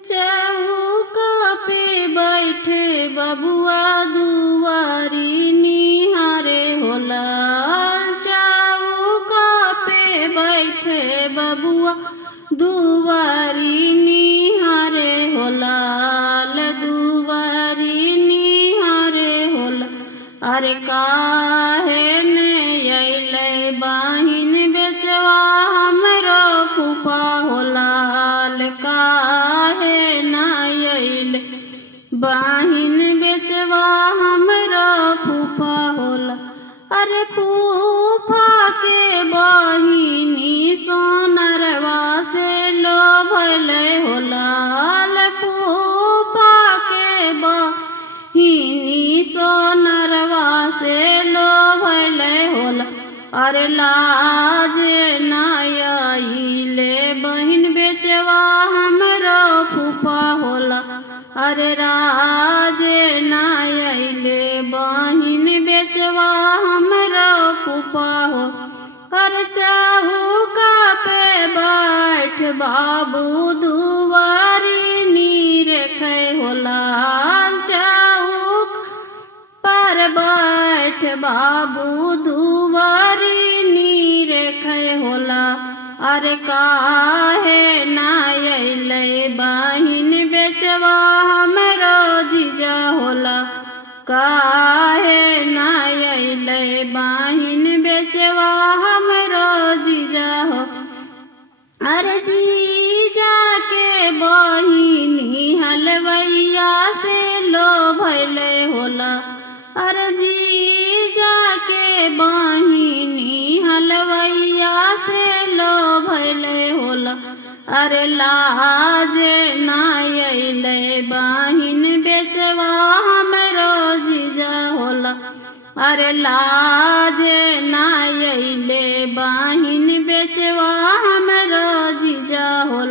चौका पे बैठे बबुआ दुआरी निहारे होला। चौका पे बैठे बबुआ दुआरी निहारे होला। दुआरी निहारे होला। अरे काहे ने अइले बहिन बेचवा हमरो फूफा होला। काहे ना अइले बहिन बेचवा हमरो फूफा होला। अरे फूफा के बहिनी सोनरवा से लोभले होला। फूफा के बहिनी सोनरवा से लोभले होला। अरे लाज ना अइले बहिन बेचवा हमरो फूफा होला। अरे राज ना अइले बहिन बेचवा हमरो फूफा हो। अरे चौका पे बैठ बाबू दुआरी निरखे होला। चौक पर बैठ बाबू दुआरी निरखे होला। अरे काहे ना अइले बहिन बेचवा हमरो जीजा होला। काहे ना अइले बहिन बेचवा हमरो जीजा हो। अरे जीजा के बहिनी हलवैया से लोभले होला। अरे जीजा के बहिनी हलवैया से लोभले होला। अरे लाज ना अइले बहिन बेचवा हमरो जीजा होला। अरे लाज ना अइले बहिन